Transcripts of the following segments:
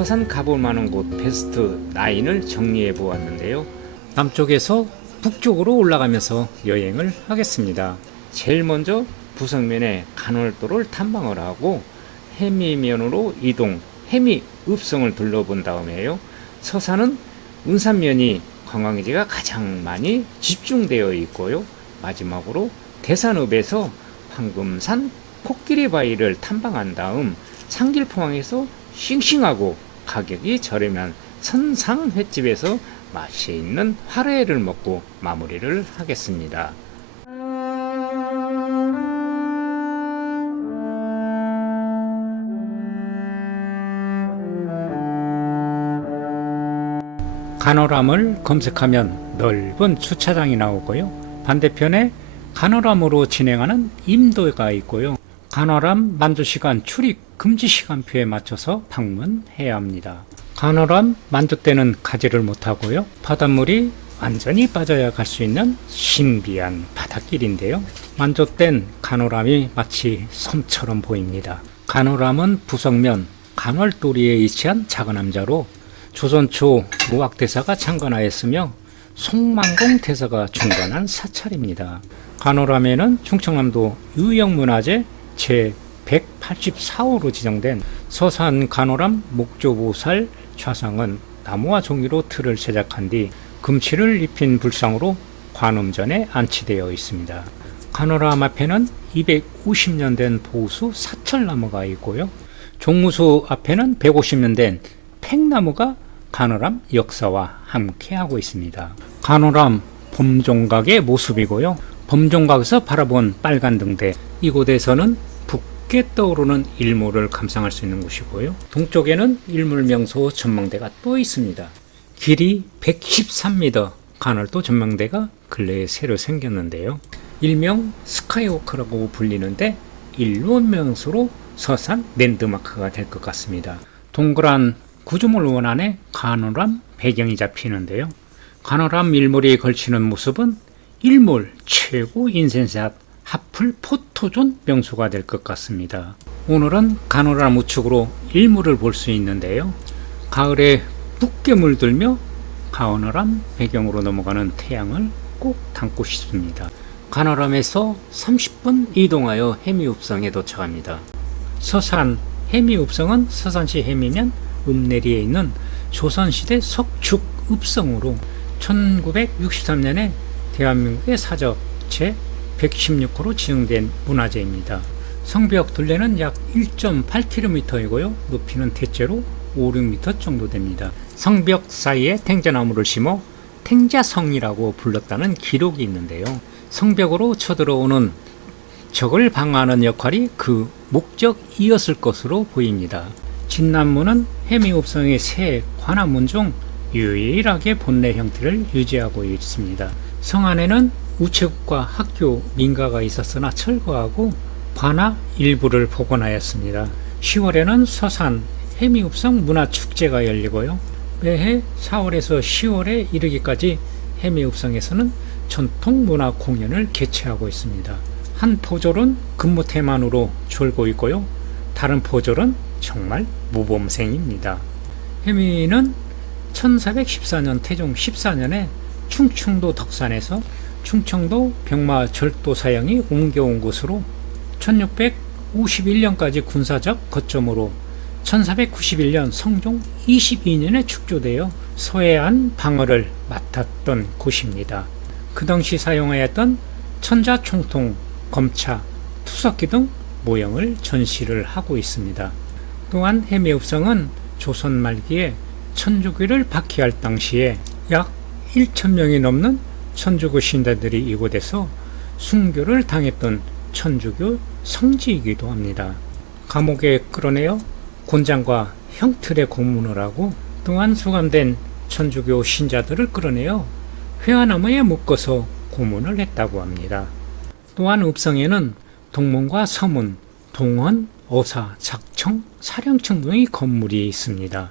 서산 가볼 만한 곳 베스트 9을 정리해 보았는데요. 남쪽에서 북쪽으로 올라가면서 여행을 하겠습니다. 제일 먼저 부성면에 간월도를 탐방을 하고 해미면으로 이동, 해미읍성을 둘러본 다음에요. 서산은 운산면이 관광지가 가장 많이 집중되어 있고요. 마지막으로 대산읍에서 황금산 코끼리 바위를 탐방한 다음 상길포항에서 싱싱하고 가격이 저렴한 선상 횟집에서 맛있는 화로회를 먹고 마무리를 하겠습니다. 간호람을 검색하면 넓은 주차장이 나오고요. 반대편에 간호람으로 진행하는 임도가 있고요. 간호람 만조시간 출입 금지 시간표에 맞춰서 방문해야 합니다. 간호람 만조 때는 가지를 못하고요. 바닷물이 완전히 빠져야 갈 수 있는 신비한 바닷길인데요. 만조 땐 간호람이 마치 섬처럼 보입니다. 간호람은 부성면 간월도리에 위치한 작은 함자로 조선 초 무학대사가 창건하였으며 송만공 대사가 중건한 사찰입니다. 간호람에는 충청남도 유형문화재 제184호로 지정된 서산 간호람 목조보살 좌상은 나무와 종이로 틀을 제작한 뒤 금치를 입힌 불상으로 관음전에 안치되어 있습니다. 간호람 앞에는 250년 된 보수 사철나무가 있고요. 종무소 앞에는 150년 된 팽나무가 간호람 역사와 함께하고 있습니다. 간호람 범종각의 모습이고요. 범종각에서 바라본 빨간 등대, 이곳에서는 붉게 떠오르는 일몰을 감상할 수 있는 곳이고요. 동쪽에는 일몰명소 전망대가 또 있습니다. 길이 113m 간월도 전망대가 근래에 새로 생겼는데요. 일명 스카이워크라고 불리는데 일몰명소로 서산 랜드마크가 될 것 같습니다. 동그란 구조물 원안에 간호람 배경이 잡히는데요. 간호람 일몰이 걸치는 모습은 일몰 최고 인생샷 하플 포토존 명소가 될 것 같습니다. 오늘은 간호람 우측으로 일몰을 볼 수 있는데요. 가을에 붉게 물들며 간호람 배경으로 넘어가는 태양을 꼭 담고 싶습니다. 간호람에서 30분 이동하여 해미읍성에 도착합니다. 서산 해미읍성은 서산시 해미면 읍내리에 있는 조선시대 석축읍성으로 1963년에 대한민국의 사적 제116호로 지정된 문화재입니다. 성벽 둘레는 약 1.8km이고요. 높이는 대체로 5, 6m 정도 됩니다. 성벽 사이에 탱자나무를 심어 탱자성이라고 불렀다는 기록이 있는데요. 성벽으로 쳐들어오는 적을 방어하는 역할이 그 목적이었을 것으로 보입니다. 진남문은 해미읍성의 새 관암문 중 유일하게 본래 형태를 유지하고 있습니다. 성 안에는 우체국과 학교, 민가가 있었으나 철거하고 관아 일부를 복원하였습니다. 10월에는 서산 해미읍성 문화축제가 열리고요. 매해 4월에서 10월에 이르기까지 해미읍성에서는 전통 문화 공연을 개최하고 있습니다. 한 포졸은 근무 태만으로 졸고 있고요. 다른 포졸은 정말 모범생입니다. 해미는 1414년 태종 14년에 충청도 덕산에서 충청도 병마 절도 사형이 옮겨온 곳으로 1651년까지 군사적 거점으로 1491년 성종 22년에 축조되어 서해안 방어를 맡았던 곳입니다. 그 당시 사용하였던 천자총통, 검차, 투석기 등 모형을 전시를 하고 있습니다. 또한 해미읍성은 조선 말기에 천주교를 박해할 당시에 약 1,000명이 넘는 천주교 신자들이 이곳에서 순교를 당했던 천주교 성지이기도 합니다. 감옥에 끌어내어 곤장과 형틀에 고문을 하고 또한 수감된 천주교 신자들을 끌어내어 회화나무에 묶어서 고문을 했다고 합니다. 또한 읍성에는 동문과 서문, 동원, 어사, 작청, 사령청 등의 건물이 있습니다.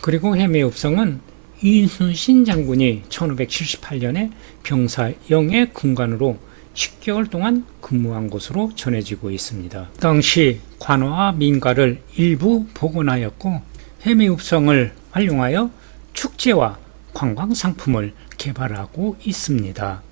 그리고 해미읍성은 이순신 장군이 1578년에 병사영의 군관으로 10개월 동안 근무한 곳으로 전해지고 있습니다. 당시 관화와 민가를 일부 복원하였고 해미읍성을 활용하여 축제와 관광 상품을 개발하고 있습니다.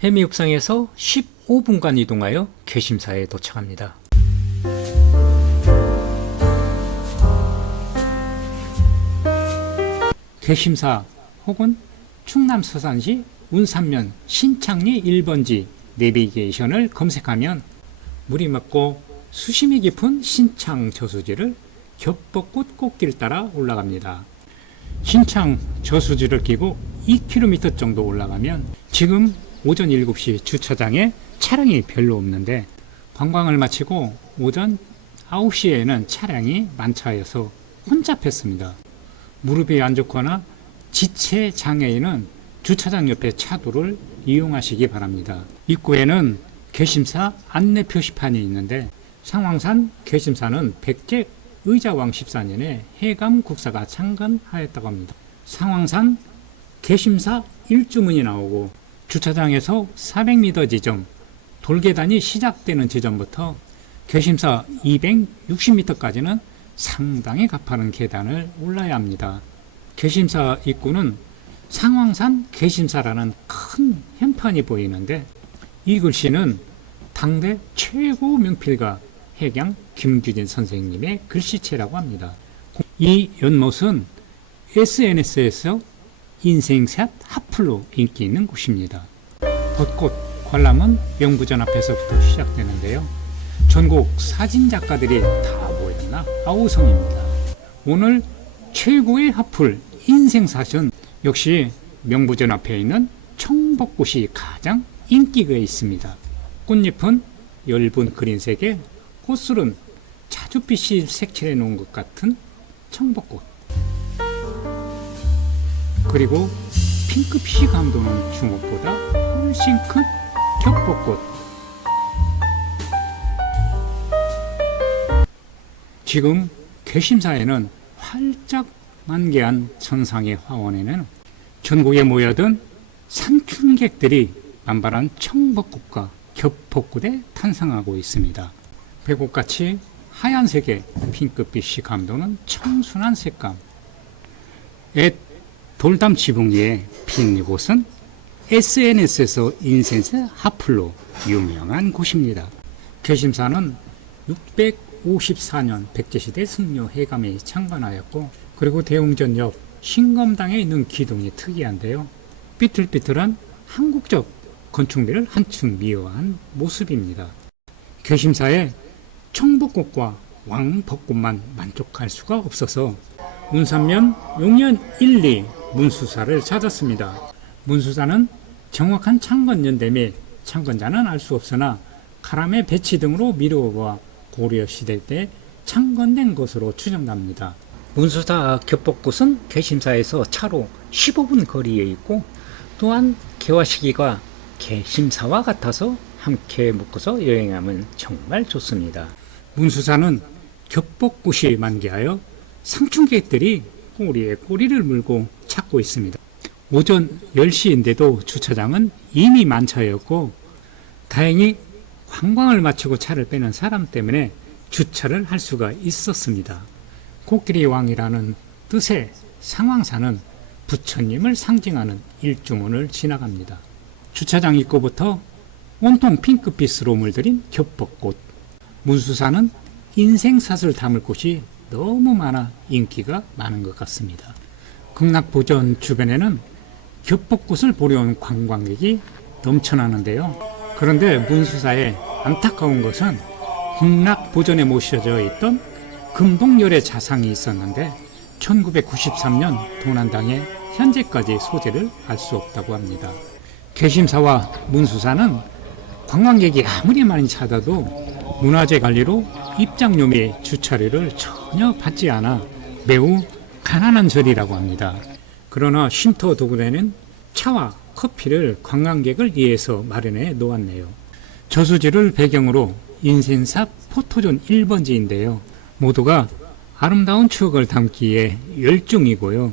해미읍성에서 15분간 이동하여 개심사에 도착합니다. 개심사 혹은 충남 서산시 운산면 신창리 1번지 내비게이션을 검색하면 물이 맑고 수심이 깊은 신창 저수지를 겹벚꽃 꽃길 따라 올라갑니다. 신창 저수지를 끼고 2km 정도 올라가면 지금 오전 7시 주차장에 차량이 별로 없는데 관광을 마치고 오전 9시에는 차량이 만차여서 혼잡했습니다. 무릎이 안 좋거나 지체 장애인은 주차장 옆에 차도를 이용하시기 바랍니다. 입구에는 개심사 안내 표시판이 있는데 상황산 개심사는 백제 의자왕 14년에 해감 국사가 창건하였다고 합니다. 상황산 개심사 일주문이 나오고 주차장에서 400m 지점 돌계단이 시작되는 지점부터 개심사 260m까지는 상당히 가파른 계단을 올라야 합니다. 개심사 입구는 상황산 개심사라는 큰 현판이 보이는데 이 글씨는 당대 최고 명필가 해경 김규진 선생님의 글씨체라고 합니다. 이 연못은 SNS에서 인생샷 핫플로 인기 있는 곳입니다. 벚꽃 관람은 명부전 앞에서부터 시작되는데요. 전국 사진작가들이 다 모였나 아우성입니다. 오늘 최고의 핫플 인생샷은 역시 명부전 앞에 있는 청벚꽃이 가장 인기가 있습니다. 꽃잎은 엷은 그린색에 꽃술은 자줏빛이 색칠해 놓은 것 같은 청벚꽃, 그리고 핑크빛이 감도는 주목보다 훨씬 큰 겹벚꽃. 지금 개심사에는 활짝 만개한 천상의 화원에는 전국에 모여든 산춤객들이 만발한 청벚꽃과 겹벚꽃에 탄생하고 있습니다. 백옥같이 하얀색의 핑크빛이 감도는 청순한 색감. 앳 돌담 지붕 위에 핀 이곳은 SNS에서 인생샷 핫플로 유명한 곳입니다. 개심사는 654년 백제시대 승려 해감에 창건하였고, 그리고 대웅전 옆 신검당에 있는 기둥이 특이한데요. 삐뚤삐뚤한 한국적 건축미를 한층 미화한 모습입니다. 개심사에 청벚꽃과 왕벚꽃만 만족할 수가 없어서 운산면 용연 1, 2 문수사를 찾았습니다. 문수사는 정확한 창건연대 및 창건자는 알 수 없으나 가람의 배치 등으로 미루어와 고려시대 때 창건된 것으로 추정됩니다. 문수사 겹벚꽃은 개심사에서 차로 15분 거리에 있고, 또한 개화 시기가 개심사와 같아서 함께 묶어서 여행하면 정말 좋습니다. 문수사는 겹벚꽃이 만개하여 상춘객들이 꼬리에 꼬리를 물고 찾고 있습니다. 오전 10시인데도 주차장은 이미 만차였고, 다행히 관광을 마치고 차를 빼는 사람 때문에 주차를 할 수가 있었습니다. 코끼리 왕이라는 뜻의 상황산은 부처님을 상징하는 일주문을 지나갑니다. 주차장 입구부터 온통 핑크빛으로 물들인 겹벚꽃. 문수사는 인생샷을 담을 곳이 너무 많아 인기가 많은 것 같습니다. 극락보전 주변에는 겹벚꽃을 보러 온 관광객이 넘쳐나는데요. 그런데 문수사의 안타까운 것은 극락보전에 모셔져 있던 금동열의 자상이 있었는데 1993년 도난당해 현재까지 소재를 알 수 없다고 합니다. 개심사와 문수사는 관광객이 아무리 많이 찾아도 문화재 관리로 입장료 및 주차료를 전혀 받지 않아 매우 가난한 절이라고 합니다. 그러나 쉼터 도구에는 차와 커피를 관광객을 위해서 마련해 놓았네요. 저수지를 배경으로 인생샷 포토존 1번지인데요. 모두가 아름다운 추억을 담기에 열중이고요.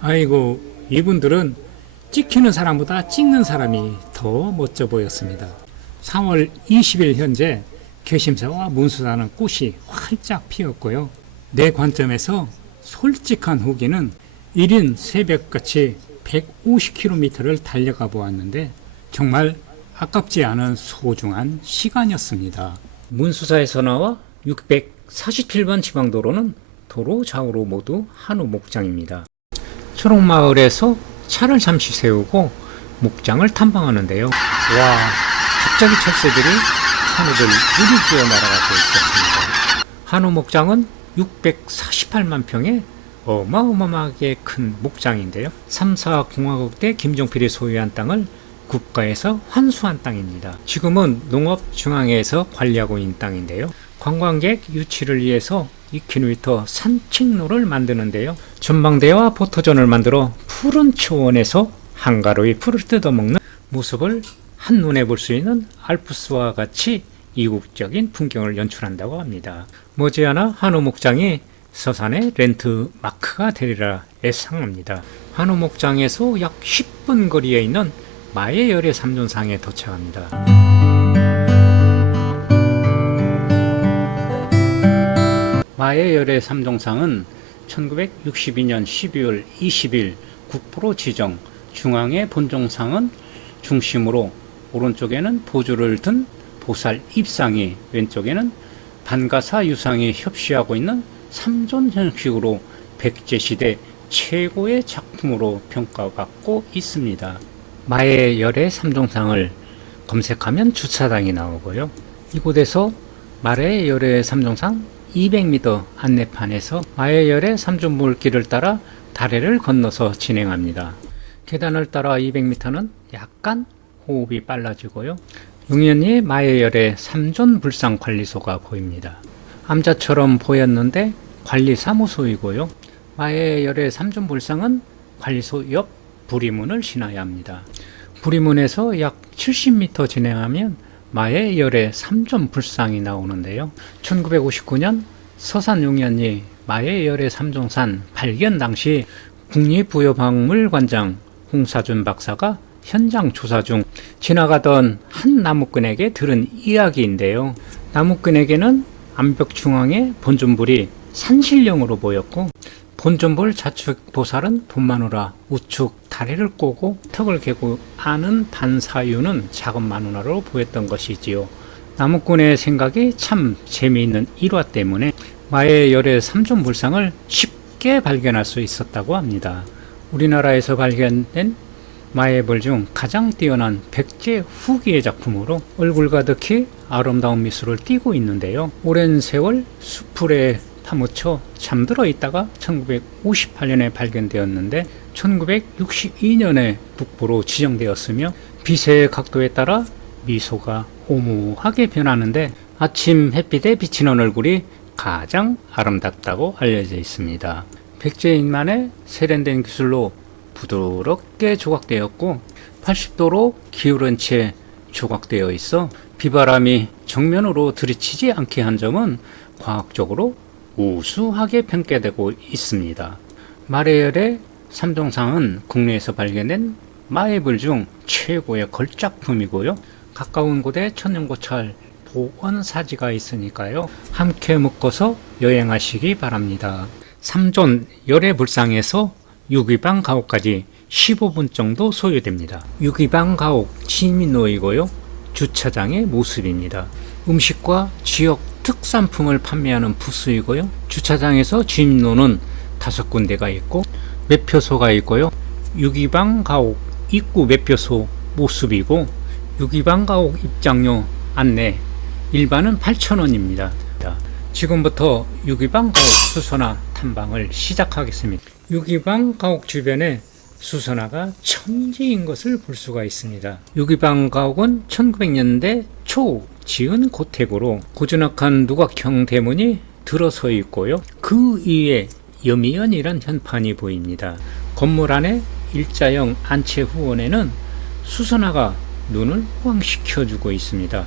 아이고, 이분들은 찍히는 사람보다 찍는 사람이 더 멋져 보였습니다. 4월 20일 현재 개심사와 문수사는 꽃이 활짝 피었고요. 내 관점에서 솔직한 후기는 1인 새벽같이 150km를 달려가 보았는데 정말 아깝지 않은 소중한 시간이었습니다. 문수사에서 나와 647번 지방도로는 도로 좌우로 모두 한우 목장입니다. 초록마을에서 차를 잠시 세우고 목장을 탐방하는데요. 와, 갑자기 철새들이 한우들 이리 뛰어 날아가고 있었습니다. 한우 목장은 648만 평의 어마어마하게 큰 목장인데요. 3사 공화국 때 김종필이 소유한 땅을 국가에서 환수한 땅입니다. 지금은 농업중앙회에서 관리하고 있는 땅인데요. 관광객 유치를 위해서 2km 산책로를 만드는데요. 전망대와 포토존을 만들어 푸른 초원에서 한가로이 풀을 뜯어먹는 모습을 한눈에 볼 수 있는 알프스와 같이 이국적인 풍경을 연출한다고 합니다. 머지않아 한우 목장이 서산의 랜드마크가 되리라 예상합니다. 한우 목장에서 약 10분 거리에 있는 마의 열애 삼존상에 도착합니다. 마의 열애 삼존상은 1962년 12월 20일 국보로 지정, 중앙의 본종상은 중심으로 오른쪽에는 보주를 든 보살 입상이, 왼쪽에는 반가사 유상이 협시하고 있는 삼존 형식으로 백제시대 최고의 작품으로 평가받고 있습니다. 마의 열애 삼종상을 검색하면 주차장이 나오고요. 이곳에서 마의 열애 삼종상 200m 안내판에서 마의 열애 삼존물길을 따라 다래를 건너서 진행합니다. 계단을 따라 200m는 약간 호흡이 빨라지고요. 용현리의 마의 열애 삼존불상관리소가 보입니다. 암자처럼 보였는데 관리사무소이고요. 마의 열애 삼존불상은 관리소 옆 부리문을 지나야 합니다. 부리문에서 약 70m 진행하면 마의 열애 삼존불상이 나오는데요. 1959년 서산용현리 마의 열애 삼존산 발견 당시 국립부여박물관장 홍사준 박사가 현장 조사 중 지나가던 한 나무꾼에게 들은 이야기인데요. 나무꾼에게는 암벽 중앙에 본존불이 산신령으로 보였고, 본존불 좌측 보살은 봄마누라, 우측 다리를 꼬고 턱을 개고 아는 반사유는 작은 마누라로 보였던 것이지요. 나무꾼의 생각이 참 재미있는 일화 때문에 마의 열애 삼존불상을 쉽게 발견할 수 있었다고 합니다. 우리나라에서 발견된 마의불 중 가장 뛰어난 백제 후기의 작품으로 얼굴 가득히 아름다운 미소를 띠고 있는데요. 오랜 세월 수풀에 파묻혀 잠들어 있다가 1958년에 발견되었는데 1962년에 국보로 지정되었으며 빛의 각도에 따라 미소가 오묘하게 변하는데 아침 햇빛에 비치는 얼굴이 가장 아름답다고 알려져 있습니다. 백제인만의 세련된 기술로 부드럽게 조각되었고 80도로 기울은 채 조각되어 있어 비바람이 정면으로 들이치지 않게 한 점은 과학적으로 우수하게 평가되고 있습니다. 마의 열애 삼종상은 국내에서 발견된 마의불 중 최고의 걸작품이고요. 가까운 곳에 천연고찰 보원사지가 있으니까요. 함께 묶어서 여행하시기 바랍니다. 삼존 열애불상에서 유기방 가옥까지 15분 정도 소요됩니다. 유기방 가옥 시민로이고요. 주차장의 모습입니다. 음식과 지역 특산품을 판매하는 부스이고요. 주차장에서 주민로는 5군데가 있고 매표소가 있고요. 유기방 가옥 입구 매표소 모습이고 유기방 가옥 입장료 안내 일반은 8,000원입니다. 지금부터 유기방 가옥 수선화 탐방을 시작하겠습니다. 유기방 가옥 주변에 수선화가 천지인 것을 볼 수가 있습니다. 유기방 가옥은 1900년대 초 지은 고택으로 고즈넉한 누각형 대문이 들어서 있고요. 그 위에 여미연이란 현판이 보입니다. 건물 안에 일자형 안채 후원에는 수선화가 눈을 호강시켜주고 있습니다.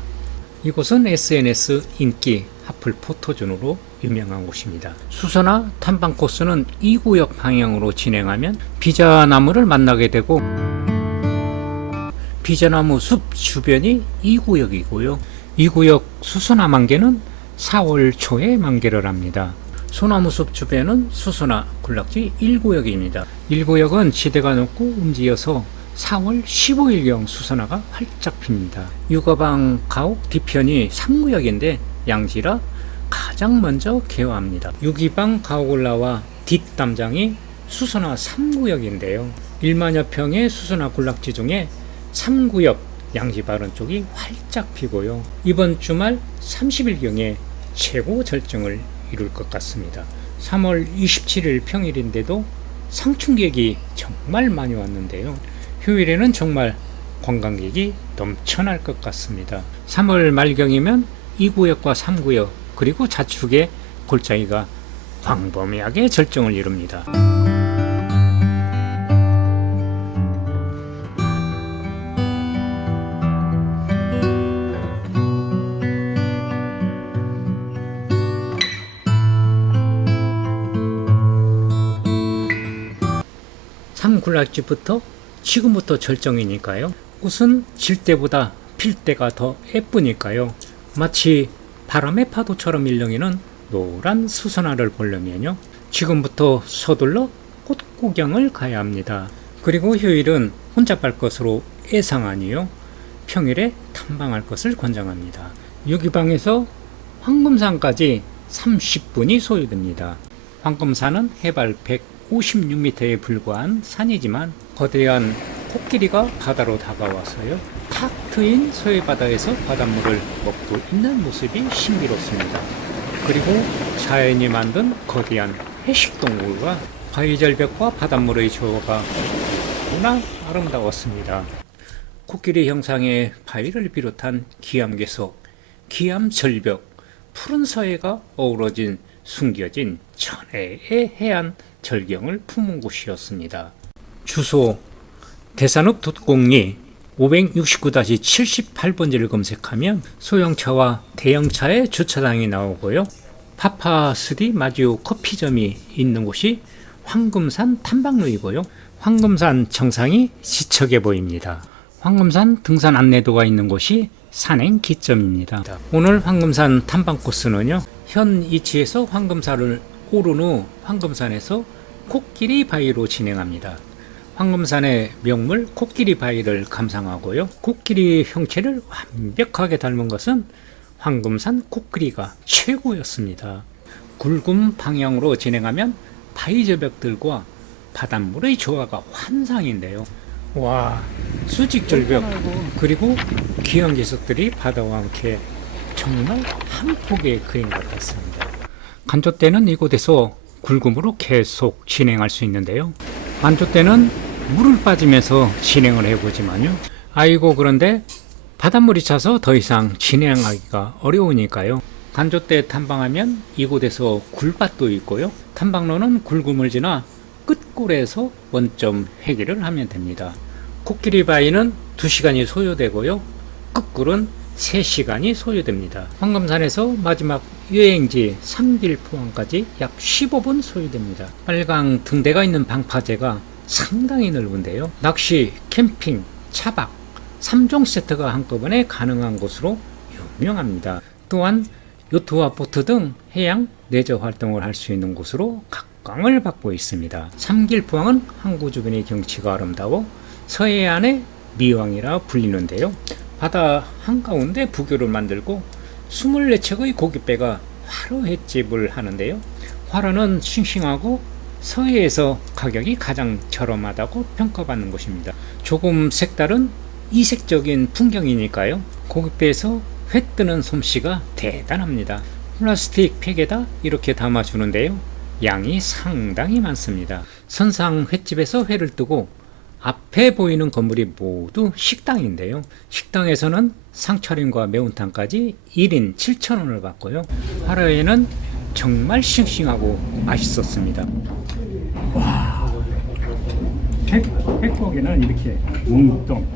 이곳은 SNS 인기 하플 포토존으로 유명한 곳입니다. 수선화 탐방 코스는 2구역 방향으로 진행하면 비자나무를 만나게 되고 비자나무 숲 주변이 2구역이고요. 2구역 수선화 만개는 4월 초에 만개를 합니다. 소나무숲 주변은 수소나 군락지 1구역입니다. 1구역은 지대가 높고 음지여서 4월 15일경 수소나가 활짝 핍니다. 유가방 가옥 뒤편이 3구역인데 양지라 가장 먼저 개화합니다. 유기방 가옥을 나와 뒷담장이 수소나 3구역인데요. 1만여 평의 수소나 군락지 중에 3구역 양지 바른 쪽이 활짝 피고요. 이번 주말 30일경에 최고 절정을 이룰 것 같습니다. 3월 27일 평일인데도 상춘객이 정말 많이 왔는데요. 휴일에는 정말 관광객이 넘쳐날 것 같습니다. 3월 말경이면 2구역과 3구역 그리고 자축의 골짜기가 광범위하게 절정을 이룹니다. 삼군락지부터 지금부터 절정이니까요. 꽃은 질 때보다 필 때가 더 예쁘니까요. 마치 바람의 파도처럼 일렁이는 노란 수선화를 보려면요. 지금부터 서둘러 꽃 구경을 가야 합니다. 그리고 휴일은 혼자 갈 것으로 예상하니요. 평일에 탐방할 것을 권장합니다. 유기방에서 황금산까지 30분이 소요됩니다. 황금산은 해발 156m에 불과한 산이지만 거대한 코끼리가 바다로 다가와서요. 탁 트인 서해바다에서 바닷물을 먹고 있는 모습이 신비롭습니다. 그리고 자연이 만든 거대한 해식동물과 바위절벽과 바닷물의 조화가 너무나 아름다웠습니다. 코끼리 형상의 바위를 비롯한 기암괴석, 기암절벽, 푸른 서해가 어우러진 숨겨진 천혜의 해안 절경을 품은 곳이었습니다. 주소 대산읍 돛곡리 569-78번지를 검색하면 소형차와 대형차의 주차장이 나오고요. 파파스디 마지오 커피점이 있는 곳이 황금산 탐방로이고요. 황금산 정상이 지척해 보입니다. 황금산 등산 안내도가 있는 곳이 산행 기점입니다. 오늘 황금산 탐방 코스는요. 현 위치에서 황금산을 오른 후 황금산에서 코끼리 바위로 진행합니다. 황금산의 명물 코끼리 바위를 감상하고요. 코끼리 형체를 완벽하게 닮은 것은 황금산 코끼리가 최고였습니다. 굴금 방향으로 진행하면 바위 절벽들과 바닷물의 조화가 환상인데요. 와, 수직절벽 그리고 귀한 개석들이 바다와 함께 정말 한 폭의 그림 같았습니다. 간조 때는 이곳에서 굴금으로 계속 진행할 수 있는데요. 간조 때는 물을 빠지면서 진행을 해보지만요. 아이고 그런데 바닷물이 차서 더 이상 진행하기가 어려우니까요. 간조 때 탐방하면 이곳에서 굴밭도 있고요. 탐방로는 굴금을 지나 끝골에서 원점 회귀를 하면 됩니다. 코끼리 바위는 2시간이 소요되고요. 끝골은 3시간이 소요됩니다. 황금산에서 마지막 여행지 삼길포항까지 약 15분 소요됩니다. 빨강 등대가 있는 방파제가 상당히 넓은데요. 낚시, 캠핑, 차박 3종 세트가 한꺼번에 가능한 곳으로 유명합니다. 또한 요트와 보트 등 해양 레저 활동을 할 수 있는 곳으로 각광을 받고 있습니다. 삼길포항은 항구 주변의 경치가 아름다워 서해안의 미왕이라 불리는데요. 바다 한가운데 부교를 만들고 24척의 고깃배가 화로 횟집을 하는데요. 화로는 싱싱하고 서해에서 가격이 가장 저렴하다고 평가받는 곳입니다. 조금 색다른 이색적인 풍경이니까요. 고깃배에서 회 뜨는 솜씨가 대단합니다. 플라스틱 팩에다 이렇게 담아주는데요. 양이 상당히 많습니다. 선상 횟집에서 회를 뜨고 앞에 보이는 건물이 모두 식당인데요. 식당에서는 상차림과 매운탕까지 1인 7,000원을 받고요. 화로회는 정말 싱싱하고 맛있었습니다. 와, 회고기는 이렇게 뭉뚱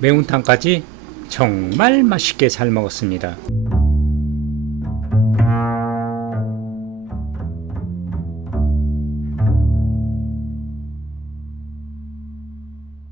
매운탕까지 정말 맛있게 잘 먹었습니다.